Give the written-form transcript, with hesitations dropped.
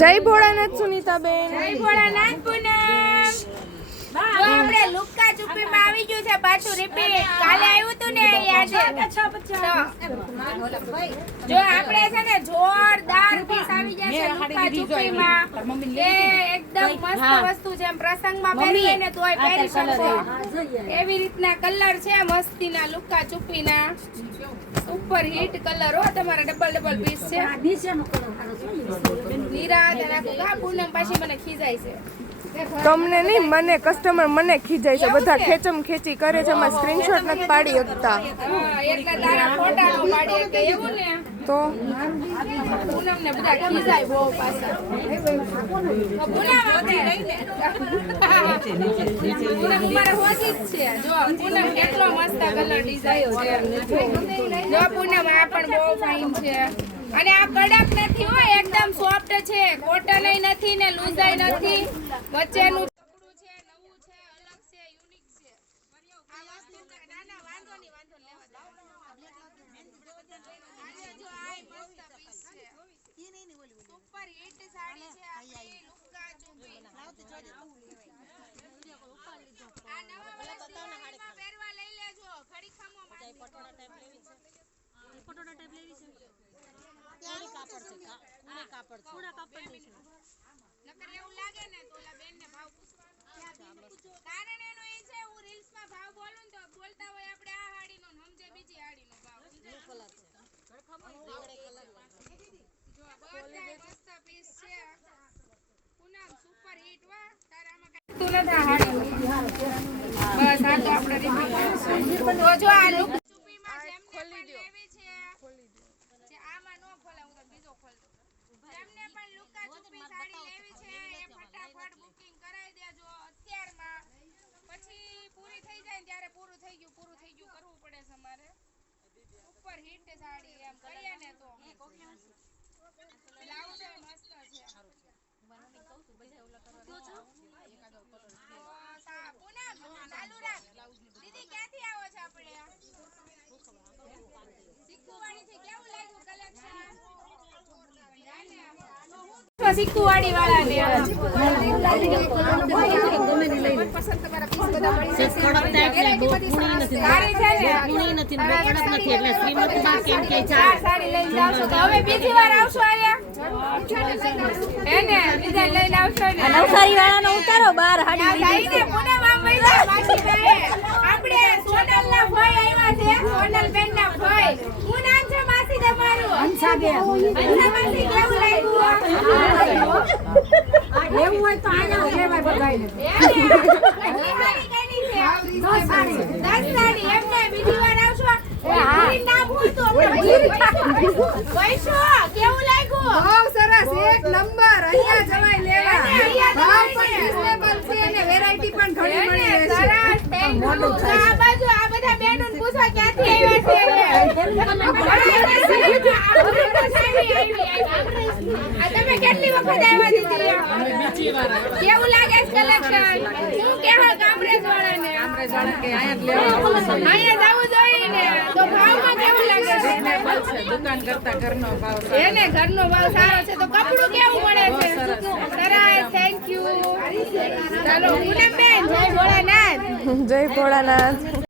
જય ભોળાનાથ સુનીતાબેન. જય ભોળાનાથ પૂનમ. આપણે લુક્કા ચુપ્પીમાં આવી ગયું છે પાછું રિપીટ. કાલે આવ્યું તું ને યાદ જો આપણે છે ને જોરદાર પીસ આવી જાય છે લુક્કા ચુપ્પીમાં. એ એકદમ મસ્ત વસ્તુ છે. પ્રસંગમાં પહેરીએ ને તોય પહેરી શકો એવી રીતના કલર છે મસ્તીના લુક્કા ચુપ્પીના. સુપર હિટ કલર હો તમારા. ડબલ પીસ છે. નિરાત રાખો કા પૂનમ પાછી મને ખીજાય છે. તમને નહીં, મને કસ્ટમર મને ખીજાય છે. બધા ખેંચમ ખેંચી કરે છે. એમાં સ્ક્રીનશોટ નથી પાડી શકતા. એટલે તારા ફોટા નો પાડી શકે એવું ને. તો પૂનમ ને બધા ખીજાય બહુ પાછા. પૂનમ આવતી રહીને. પૂનમ મારા હોશી જ છે. જો પૂનમ કેટલો મસ્ત કલર ડિઝાઇન છે. જો પૂનમ આ પણ બહુ ફાઇન છે. અને આ કડક નથી હો, એકદમ સોફ્ટ છે. કોટન નથી ને લૂઝાઈ નથી. વચ્ચેનું કપડું છે, નવું છે, અલગ છે, યુનિક છે. આ વસ્તુ ના વાંધો નહીં, વાંધો લેવા દો. આજે જો આ મસ્ત પીસ છે. સુપર હિટ સાડી છે આપણી લુક્કા ચુપ્પી. આ નવા વર્ષમાં પહેરવા લઈ લેજો. ઘડી ખમો માટે પટોળા ટાઈપ લેવી છે. પટોળા ટાઈપ લેવી છે. કોની કાપડ છે? કોની કાપડ છે? કોના કાપડ ની છે? નકર એવું લાગે ને તો ઓલા બેન ને ભાવ પૂછવાનો. કારણ એનો એ છે હું રીલ્સ માં ભાવ બોલું તો બોલતા હોય આપણે આ હાડીનો ને સમજે બીજી હાડીનો ભાવ. બ્લુ કલર છે. રીંગણે કલર. જો બધા મસ્ત પીસ છે. પૂનમ સુપર હિટ વા. તારામાં કાઈ તું નથી આ હાડી. બસ આ તો આપણે રિપીટ. તો જો આ લુક ચુપીમાં જેમને પણ લેવી છે. જે આમાં નો ખોલા હું તો બીજો ખોલ દઉં. જેમને પણ લુક્કા ચુપ્પી સાડી લેવી છે એ ફટાફટ બુકિંગ કરાવી દેજો અત્યારમાં. પછી પૂરી થઈ જાય ને ત્યારે પૂરું થઈ ગયું કરવું પડે છે અમારે. સુપર હિટ સાડી એમ કહીએ ને તો. બ્લાઉઝ મસ્ત છે. પૂનમ ચાલુ રાખ. દીદી ક્યાંથી આવો છો આપણે? સિક્કુવાડીથી. કેવું લાગ્યું કલેક્શન? સિક્કુવાડી વાળાને પસંદ તમારા પીસ બધા મળી જશે. સારી છે ને? ગુણી નથી ને કડક નથી એટલે શ્રીમતીમાં કેમ કે ચાર સાડી લઈને જાવ છો તો હવે બીજી વાર આવશો આયા હે ને? બીજા લઈને આવશો ને? નવસારી વાળાનો ઉતારો બાર હાડી લઈને પૂનમ આમ મહિલા બાકી રહે. આપણે સોનલના ભાઈ આવ્યા છે. સોનલ બેનના ભાઈ. શું નામ છે માસી તમારું? હંસાબેન. હંસામાસી કેવું લાગ્યું? એવું હોય તો આયા લેવા બધાને. બીજી વાર આવશો. નામ હું તો કેવું લાગ્યું? બહુ સરસ, એક નંબર. અહીંયા જવાય લેવા. ભાવ પણ રીઝનેબલ છે અને વેરાયટી પણ ઘણી મળી રહેશે. સરસ, થેન્ક યુ. આ બાજુ આ બધા બેનોને પૂછો ક્યાંથી આવ્યા છે. તમે કેટલી વખત આવ્યા દીદી? કેવું લાગે છે કલેક્શન? હું કેવા કામરેજ વાળાને અહીંયા જવું જોઈએ ને તો ભાવમાં કેવું લાગે છે? દુકાન કરતા ઘરનો ભાવ એને ઘરનો ભાવ સારો છે તો કપડું કેવું મળે છે? સરસ, થેન્ક યુ. ચાલો પૂનમ બેન, જય ભોળાનાથ. જય ભોળાનાથ.